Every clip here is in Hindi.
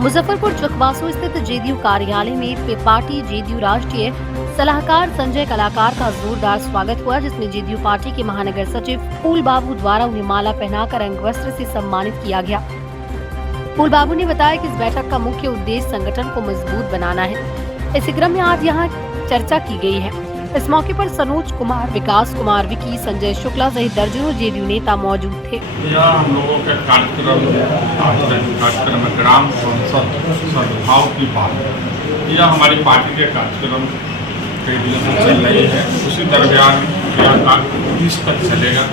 मुजफ्फरपुर चकवासो स्थित जेडीयू कार्यालय में पार्टी जेडीयू राष्ट्रीय सलाहकार संजय कलाकार का जोरदार स्वागत हुआ, जिसमें जेडीयू पार्टी के महानगर सचिव फूल बाबू द्वारा उन्हें माला पहनाकर अंगवस्त्र से सम्मानित किया गया। फूल बाबू ने बताया कि इस बैठक का मुख्य उद्देश्य संगठन को मजबूत बनाना है। इसी क्रम में आज यहाँ चर्चा की गई है। इस मौके पर सनोज कुमार, विकास कुमार, विकी, संजय शुक्ला सहित दर्जनों जेडीयू नेता मौजूद थे। यह हम लोगों के कार्यक्रम ग्राम संसद सद्भाव की बात, यह हमारी पार्टी के कार्यक्रम के लिए चल रही है। उसी दरमियान यह 30 तक चलेगा,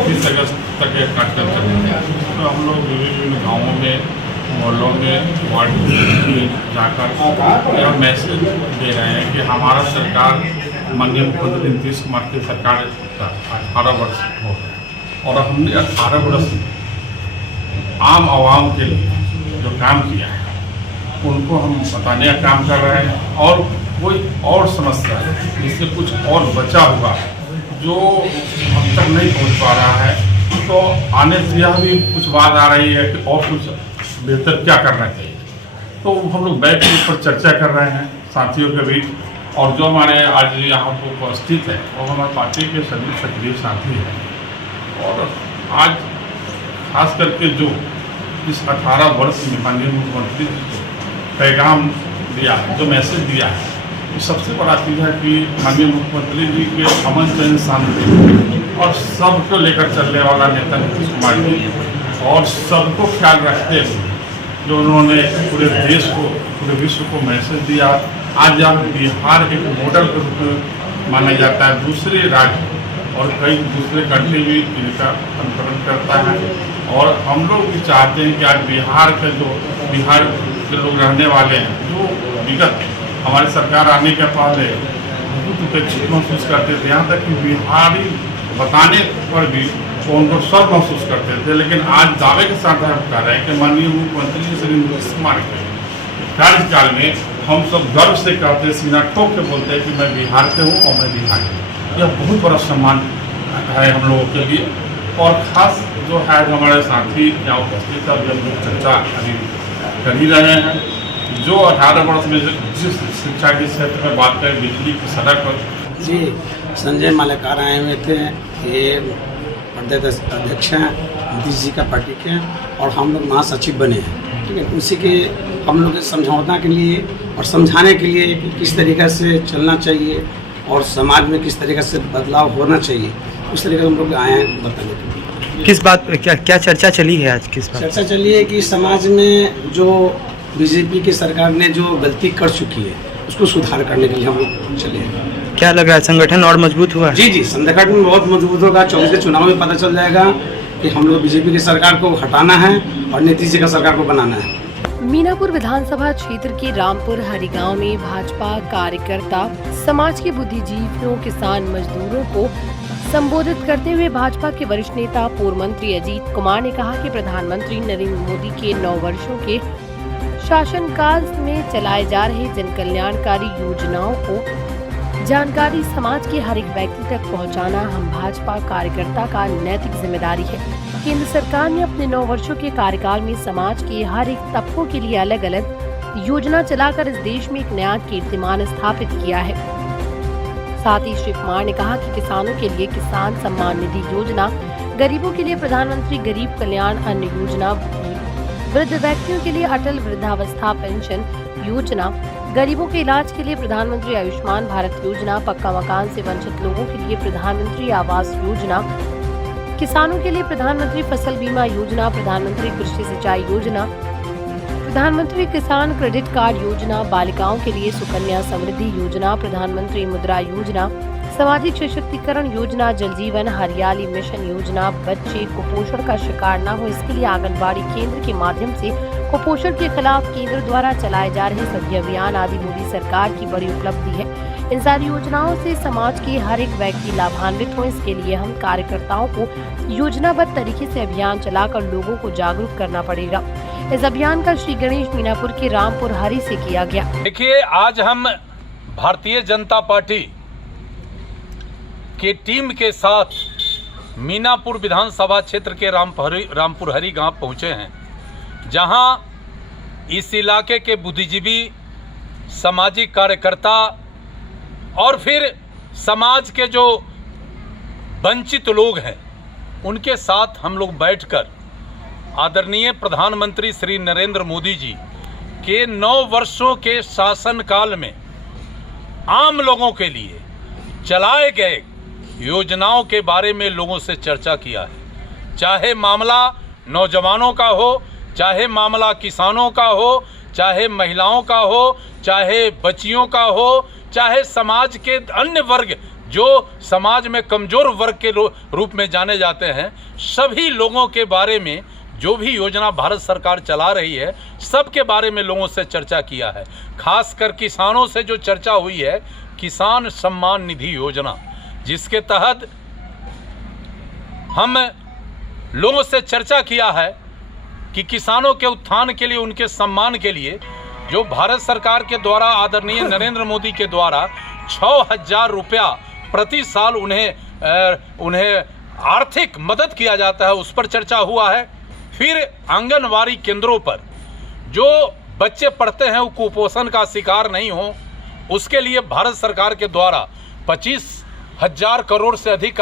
30 अगस्त तक यह कार्यक्रम चलेगा। तो हम लोग विभिन्न गाँवों में, मोहल्लों में, वार्ड में जाकर यह मैसेज दे रहे हैं कि हमारा सरकार माननीय मुख्यमंत्री नीतीश कुमार की सरकार 18 वर्ष हो गए और हमने 18 वर्ष आम आवाम के लिए जो काम किया है उनको हम बताने का काम कर रहे हैं। और कोई और समस्या है जिससे कुछ और बचा हुआ है जो हम तक नहीं पहुंच पा रहा है, तो आने से यह भी कुछ बात आ रही है कि और कुछ बेहतर क्या करना चाहिए। तो हम लोग बैठ के ऊपर चर्चा कर रहे हैं साथियों के बीच। और जो हमारे आज यहाँ पर उपस्थित है वो हमारे पार्टी के सभी सक्रिय साथी हैं। और आज खास करके जो इस 18 वर्ष में माननीय मुख्यमंत्री जी को पैगाम दिया है, जो मैसेज दिया है, तो सबसे बड़ा चीज़ है कि माननीय मुख्यमंत्री जी के अमन चैन शांति और सबको लेकर चलने वाला नेता नीतीश कुमार जी और सबको ख्याल रखते हुए जो उन्होंने पूरे देश को, पूरे विश्व को मैसेज दिया। आज जब बिहार एक मॉडल के रूप में माना जाता है, दूसरे राज्य और कई दूसरे कंट्री भी इनका अनुकरण करता है। और हम लोग भी चाहते हैं कि आज बिहार के लोग रहने वाले हैं, जो विगत हमारी सरकार आने के पहले बहुत उपेक्षित महसूस करते थे, यहाँ तक कि बिहारी बताने पर भी वो उनको सब महसूस करते थे, लेकिन आज दावे के साथ हम कह रहे हैं कि माननीय मुख्यमंत्री श्री नीतीश कुमार के कार्यकाल में हम सब गर्व से कहते हैं, सीना ठोक के बोलते हैं कि मैं बिहार से हूँ और मैं बिहार हूँ। यह बहुत बड़ा सम्मान है हम लोगों के लिए। और ख़ास जो है हमारे साथी यहाँ उपस्थित है, हम लोग चर्चा अभी कर ही रहे हैं। जो 18 वर्ष में जिस शिक्षा के क्षेत्र में बात करें, बिजली की सड़क पर जी संजय मालेकार आए हुए थे। ये प्रदेश अध्यक्ष हैं नीतीश जी का पार्टी के, और हम लोग महासचिव बने हैं। ठीक है, उसी के हम लोग समझौता के लिए और समझाने के लिए कि किस तरीक़े से चलना चाहिए और समाज में किस तरीक़े से बदलाव होना चाहिए, उस तरीके से हम लोग आए हैं बताने के लिए। किस बात पे क्या चर्चा चली है आज? किस बात चर्चा चली है कि समाज में जो बीजेपी की सरकार ने जो गलती कर चुकी है उसको सुधार करने के लिए हम लोग चले हैं। क्या लग रहा है, संगठन और मजबूत हुआ है? जी, संगठन बहुत मजबूत होगा। 24 के चुनाव में पता चल जाएगा कि हम लोग बीजेपी की सरकार को हटाना है और नीतीश जी का सरकार को बनाना है। मीनापुर विधानसभा क्षेत्र के रामपुर हरी गांव में भाजपा कार्यकर्ता, समाज के बुद्धिजीवियों, किसान मजदूरों को संबोधित करते हुए भाजपा के वरिष्ठ नेता पूर्व मंत्री अजीत कुमार ने कहा कि प्रधानमंत्री नरेंद्र मोदी के 9 वर्षों के शासनकाल में चलाए जा रहे जन कल्याणकारी योजनाओं को जानकारी समाज के हर एक व्यक्ति तक पहुंचाना हम भाजपा कार्यकर्ता का नैतिक जिम्मेदारी है। केंद्र सरकार ने अपने 9 वर्षों के कार्यकाल में समाज के हर एक तबकों के लिए अलग अलग योजना चलाकर इस देश में एक नया कीर्तिमान स्थापित किया है। साथ ही श्री कुमार ने कहा कि किसानों के लिए किसान सम्मान निधि योजना, गरीबों के लिए प्रधानमंत्री गरीब कल्याण अन्न योजना, वृद्ध व्यक्तियों के लिए अटल वृद्धावस्था पेंशन योजना, गरीबों के इलाज के लिए प्रधानमंत्री आयुष्मान भारत योजना, पक्का मकान से वंचित लोगों के लिए प्रधानमंत्री आवास योजना, किसानों के लिए प्रधानमंत्री फसल बीमा योजना, प्रधानमंत्री कृषि सिंचाई योजना, प्रधानमंत्री किसान क्रेडिट कार्ड योजना, बालिकाओं के लिए सुकन्या समृद्धि योजना, प्रधानमंत्री मुद्रा योजना, सामाजिक सशक्तिकरण योजना, जल जीवन हरियाली मिशन योजना, बच्चे कुपोषण का शिकार न हो इसके लिए आंगनबाड़ी केंद्र के माध्यम से कुपोषण के खिलाफ केंद्र द्वारा चलाए जा रहे सभी अभियान आदि मोदी सरकार की बड़ी उपलब्धि है। इन सारी योजनाओं से समाज के हर एक व्यक्ति लाभान्वित हो, इसके लिए हम कार्यकर्ताओं को योजनाबद्ध तरीके से अभियान चलाकर लोगों को जागरूक करना पड़ेगा। इस अभियान का श्री गणेश मीनापुर के रामपुर हरी से किया गया। देखिए, आज हम भारतीय जनता पार्टी के टीम के साथ मीनापुर विधानसभा क्षेत्र के रामपुर हरी गांव पहुंचे हैं, जहां इस इलाके के बुद्धिजीवी, सामाजिक कार्यकर्ता और फिर समाज के जो वंचित लोग हैं उनके साथ हम लोग बैठकर आदरणीय प्रधानमंत्री श्री नरेंद्र मोदी जी के 9 वर्षों के शासनकाल में आम लोगों के लिए चलाए गए योजनाओं के बारे में लोगों से चर्चा किया है। चाहे मामला नौजवानों का हो, चाहे मामला किसानों का हो, चाहे महिलाओं का हो, चाहे बच्चियों का हो, चाहे समाज के अन्य वर्ग जो समाज में कमज़ोर वर्ग के रूप में जाने जाते हैं, सभी लोगों के बारे में जो भी योजना भारत सरकार चला रही है सबके बारे में लोगों से चर्चा किया है। खासकर किसानों से जो चर्चा हुई है, किसान सम्मान निधि योजना, जिसके तहत हम लोगों से चर्चा किया है कि किसानों के उत्थान के लिए, उनके सम्मान के लिए जो भारत सरकार के द्वारा आदरणीय नरेंद्र मोदी के द्वारा 6,000 रुपया प्रति साल उन्हें आर्थिक मदद किया जाता है, उस पर चर्चा हुआ है। फिर आंगनवाड़ी केंद्रों पर जो बच्चे पढ़ते हैं वो कुपोषण का शिकार नहीं हो, उसके लिए भारत सरकार के द्वारा 25,000 करोड़ से अधिक